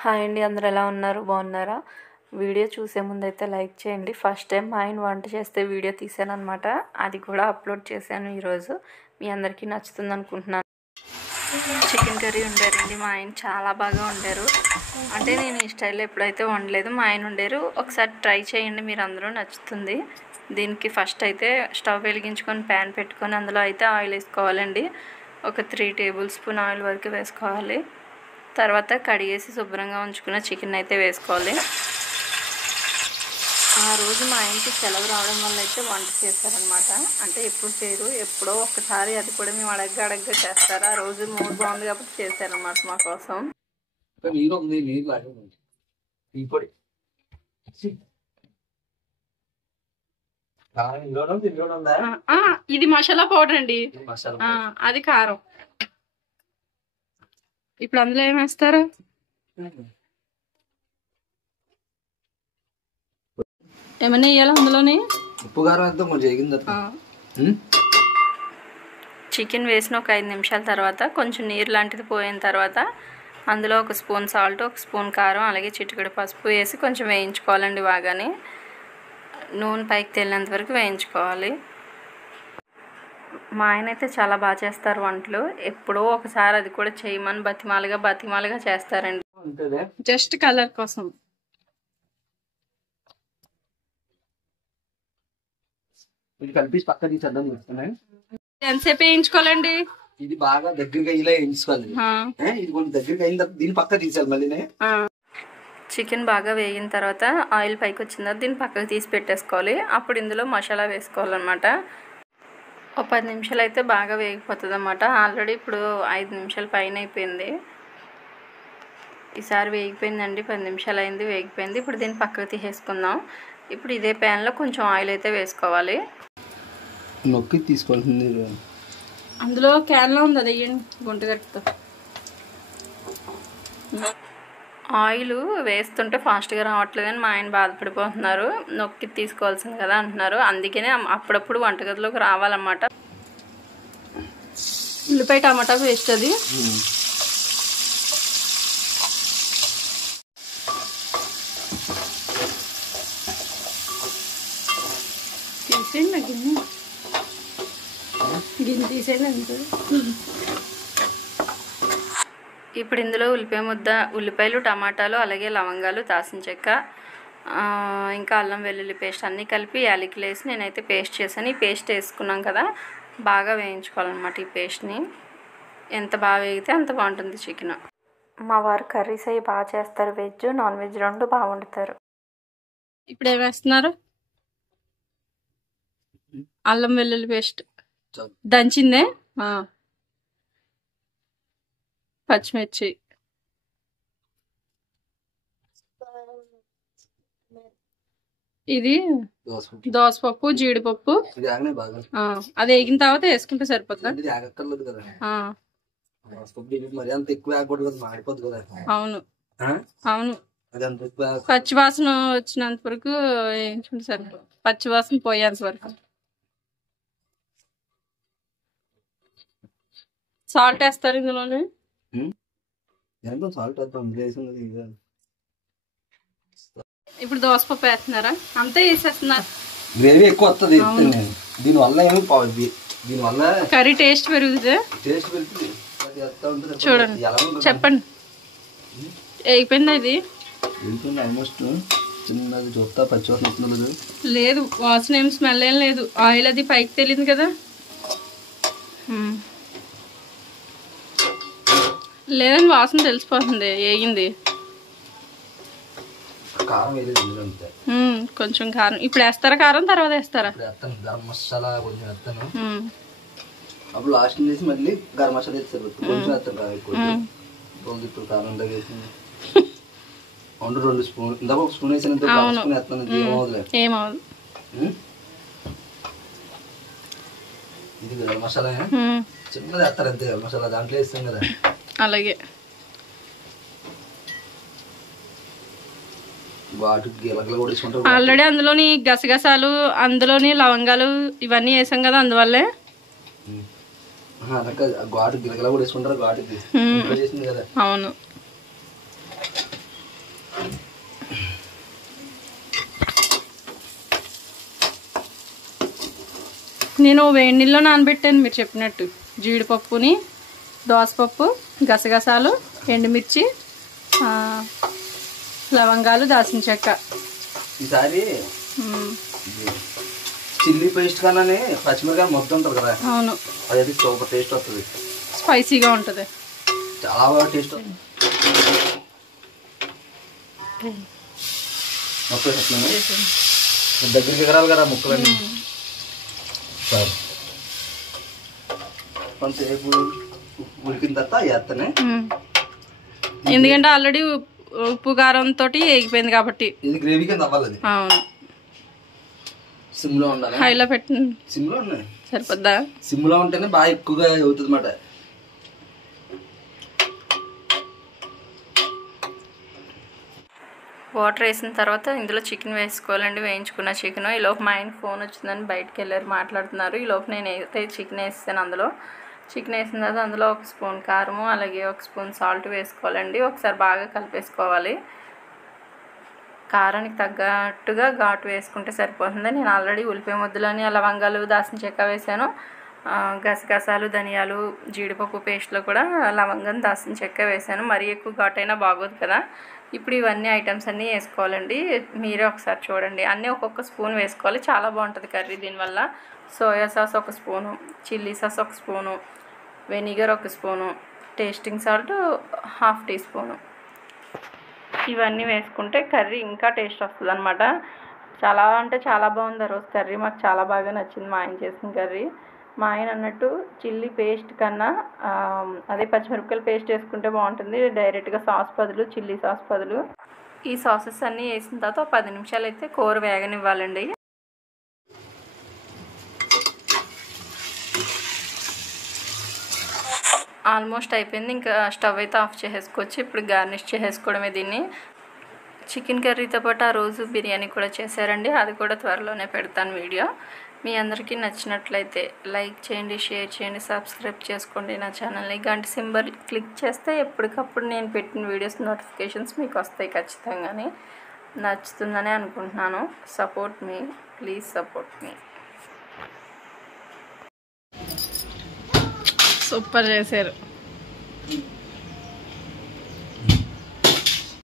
Hi అండి, అందరూ ఎలా ఉన్నారు? బాగున్నారా? వీడియో చూసే ముందైతే లైక్ చేయండి. ఫస్ట్ టైం మా ఆయన వంట చేస్తే వీడియో తీసాను అనమాట. అది కూడా అప్లోడ్ చేశాను ఈరోజు. మీ అందరికీ నచ్చుతుంది అనుకుంటున్నాను. చికెన్ కర్రీ వండారండి. మా ఆయన చాలా బాగా వండారు. అంటే నేను ఈ స్టైల్లో ఎప్పుడైతే వండలేదు, మా ఆయన వండారు. ఒకసారి ట్రై చేయండి, మీరు అందరూ నచ్చుతుంది. దీనికి ఫస్ట్ అయితే స్టవ్ వెలిగించుకొని ప్యాన్ పెట్టుకొని అందులో అయితే ఆయిల్ వేసుకోవాలండి. ఒక 3 టేబుల్ స్పూన్ ఆయిల్ వరకు వేసుకోవాలి. తర్వాత కడిగేసి శుభ్రంగా ఉంచుకున్న చికెన్ అయితే వేసుకోవాలి. ఆ రోజు మా ఆయనకి సెలవు రావడం వల్ల అయితే వంట చేశారనమాట. అంటే ఎప్పుడు చేయరు, ఎప్పుడో ఒకసారి, అది కూడా మేము అడగ్గా చేస్తారు. ఆ రోజు మూడు బాగుంది కాబట్టి చేశారనమాట మా కోసం. ఇది మసాలా పౌడర్ అండి, అది కారం. ఇప్పుడు అందులో ఏం వేస్తారు? ఏమన్నా వేయాలా అందులోనే? ఉప్పు కారం అంతా కొంచెం చికెన్ వేసిన ఒక 5 నిమిషాల తర్వాత కొంచెం నీరు లాంటిది పోయిన తర్వాత అందులో 1 స్పూన్ సాల్ట్, 1 స్పూన్ కారం, అలాగే చిటికెడు పసుపు వేసి కొంచెం వేయించుకోవాలండి. బాగానే నూనె పైకి తేలినంత వరకు వేయించుకోవాలి. మా ఆయన అయితే చాలా బాగా చేస్తారు వంటలు. ఎప్పుడో ఒకసారి, అది కూడా చేయమని బతిమాలుగా చేస్తారండి, జస్ట్ కలర్ కోసం. కలిపి పక్క తీసేద్దాం చూస్తున్నాయి. ఎంతసేపు వేయించుకోవాలండి? ఇది బాగా దగ్గరగా ఇలా వేయించుకోవాలి. ఇది కొంచెం దగ్గరగా అయిన తర్వాత దీన్ని పక్క తీసేయాలి. మళ్ళీ చికెన్ బాగా వేగిన తర్వాత ఆయిల్ పైకి వచ్చిన తర్వాత దీన్ని పక్కకు తీసి పెట్టేసుకోవాలి. అప్పుడు ఇందులో మసాలా వేసుకోవాలన్నమాట. ఒక 10 నిమిషాలు అయితే బాగా వేగిపోతుంది అన్నమాట. ఆల్రెడీ ఇప్పుడు 5 నిమిషాల పైన అయిపోయింది. ఈసారి వేగిపోయిందండి, 10 నిమిషాలు అయింది, వేగిపోయింది. ఇప్పుడు దీన్ని పక్కకు తీసేసుకుందాం. ఇప్పుడు ఇదే ప్యాన్లో కొంచెం ఆయిల్ అయితే వేసుకోవాలి. నొక్కి తీసుకోవాల్సింది అందులో క్యాన్లో ఉంది, అది వేయండి గుంటగట్టుతో. ఆయిల్ వేస్తుంటే ఫాస్ట్గా రావట్లేదు అని మా ఆయన బాధపడిపోతున్నారు. నొక్కి తీసుకోవాల్సింది కదా అంటున్నారు. అందుకనే అప్పుడప్పుడు వంటగదిలోకి రావాలన్నమాట. ఉల్లిపాయ టమాటా పేస్ట్ అది తీసేయండి, గిన్నె తీసేయండి అంతే. ఇప్పుడు ఇందులో ఉల్లిపాయలు, టమాటాలు, అలాగే లవంగాలు, దాల్చిన చెక్క, ఇంకా అల్లం వెల్లుల్లి పేస్ట్ అన్నీ కలిపి యాలకులు వేసి నేనైతే పేస్ట్ చేశాను. ఈ పేస్ట్ వేసుకున్నాం కదా, బాగా వేయించుకోవాలన్నమాట. ఈ పేస్ట్ని ఎంత బాగా వేగితే అంత బాగుంటుంది చికెన్. మా వారు కర్రీస్ అవి బాగా చేస్తారు. వెజ్, నాన్ వెజ్ రెండు బాగా వండుతారు. ఇప్పుడు ఏం వేస్తున్నారు? అల్లం వెల్లుల్లి పేస్ట్ దంచిందే, పచ్చిమిర్చి, ఇది దోసపప్పు, జీడిపప్పు. అది వేగిన తర్వాత వేసుకుంటే సరిపోతుంది. అవును అవును, పచ్చివాసన వచ్చినంత వరకు వేయించుకుంటే సరిపోతుంది. పచ్చివాసన పోయేంత వరకు. సాల్ట్ వేస్తారు ఇందులోనే. ఇప్పుడు దోసపప్పు వేస్తున్నారా? అంతే వేసేస్తున్నారు. గ్రేవీ ఎక్కువ వస్తుంది దీనివల్ల కర్రీ టేస్ట్ పెరుగుతుంది. చూడండి, చెప్పండి. అయిపోయిందా? ఇది ఆల్మోస్ట్ చిన్నది చూస్తా, పచ్చివాసన లేదు, వాసన ఏం స్మెల్ ఏం లేదు. ఆయిల్ అది పైకి తెలియదు కదా. లేదని వాసన తెలిసిపోతుంది వేగింది. కొంచెం కారం ఇప్పుడు వేస్తారా? కారం తర్వాత వేస్తారా? గరం మసాలా కొంచెం వేస్తాను. అప్పుడు లాస్ట్ వేసి మళ్ళీ గరం మసాలా వేస్తారు. కొంచెం వేస్తారు. ఇప్పుడు కారం వేసింది 2 స్పూన్, ఇందాక 1 స్పూన్ వేసాను. ఏమవుదు. ఇది గరం మసాలా చిన్నది వేస్తారు అంతే. గరం మసాలా దాంట్లో వేస్తాం కదా. అలాగే ఆల్రెడీ అందులోని గసగసాలు, అందులోని లవంగాలు ఇవన్నీ వేసాం కదా, అందువల్లే. ఘాటు గిలగల కూడా వేసుకుంటారు. ఘాటుకి అవును. నేను వేడి నీళ్ళలో నానబెట్టాను మీరు చెప్పినట్టు. జీడిపప్పుని, దోసపప్పు, గసగసాలు, ఎండుమిర్చి, లవంగాలు, దాల్చిన చెక్క. ఈసారి చిల్లీ పేస్ట్ కన్నా పచ్చిమిరకాయలు మొత్తం ఉంటుంది కదా. అవును, అది సూపర్ టేస్ట్ వస్తుంది. స్పైసీగా ఉంటుంది, చాలా బాగా టేస్ట్ వస్తుంది. మొత్తం దగ్గరికి ఎగరాలి కదా ముక్కలన్నీ. కొంతసేపు ఉడికిన తర్వాత వేస్తానే, ఎందుకంటే ఆల్రెడీ ఉప్పు కారం తోటి వేగిపోయింది కాబట్టి. ఇది గ్రేవీ కింద అవ్వాలి. అవును, సిమ్ లో ఉండాలి. హైలో పెట్టి సిమ్ లో ఉన్నాయి సరిపోద్దా? సిమ్ లో ఉంటేనే బాగా ఎక్కువగా అవుతుంది అన్నమాట. వాటర్ వేసిన తర్వాత ఇందులో చికెన్ వేసుకోవాలండి, వేయించుకున్న చికెన్. ఈలోపు మా ఆయన ఫోన్ వచ్చిందని బయటకు వెళ్ళారు, మాట్లాడుతున్నారు. ఈలోపు నేను అయితే చికెన్ వేస్తాను. అందులో చికెన్ వేసిన తర్వాత అందులో 1 స్పూన్ కారము, అలాగే 1 స్పూన్ సాల్ట్ వేసుకోవాలండి. ఒకసారి బాగా కలిపేసుకోవాలి. కారానికి తగ్గట్టుగా ఘాటు వేసుకుంటే సరిపోతుంది. నేను ఆల్రెడీ ఉల్లిపాయ ముద్దలని, లవంగాలు, దాల్చిన చెక్క వేసాను. గసగసాలు, ధనియాలు, జీడిపప్పు పేస్ట్లో కూడా లవంగం, దాల్చిన చెక్క వేసాను. మరీ ఎక్కువ ఘాటు అయినా బాగోదు కదా. ఇప్పుడు ఇవన్నీ ఐటమ్స్ అన్నీ వేసుకోవాలండి. మీరే ఒకసారి చూడండి. అన్నీ ఒక్కొక్క స్పూన్ వేసుకోవాలి, చాలా బాగుంటుంది కర్రీ దీనివల్ల. Soya sauce 1 spoon, chilli sauce 1 spoon, vinegar 1 spoon, tasting salt 1/2 teaspoon. ఇవన్నీ వేసుకుంటే కర్రీ ఇంకా టేస్ట్ వస్తుంది అనమాట. చాలా అంటే చాలా బాగుంది ఆ రోజు కర్రీ. మాకు చాలా బాగా నచ్చింది మా ఆయన చేసిన కర్రీ. మా ఆయన అన్నట్టు చిల్లీ పేస్ట్ కన్నా అదే పచ్చిమిరపకాయల పేస్ట్ వేసుకుంటే బాగుంటుంది. డైరెక్ట్గా సాస్ బదులు, చిల్లీ సాస్ బదులు ఈ సాసెస్ అన్నీ వేసిన తర్వాత 10 నిమిషాలు అయితే కూర వేగనివ్వాలండి. ఆల్మోస్ట్ అయిపోయింది, ఇంకా స్టవ్ అయితే ఆఫ్ చేసేసుకోవచ్చు. ఇప్పుడు గార్నిష్ చేసేసుకోవడమే దీన్ని. చికెన్ కర్రీతో పాటు ఆ రోజు బిర్యానీ కూడా చేశారండి, అది కూడా త్వరలోనే పెడతాను వీడియో. మీ అందరికీ నచ్చినట్లయితే లైక్ చేయండి, షేర్ చేయండి, సబ్స్క్రైబ్ చేసుకోండి నా ఛానల్ని. గంట సింబల్ క్లిక్ చేస్తే ఎప్పటికప్పుడు నేను పెట్టిన వీడియోస్ నోటిఫికేషన్స్ మీకు వస్తాయి ఖచ్చితంగానే. నచ్చుతుందని అనుకుంటున్నాను. Support me, please support me. Super చేశారు.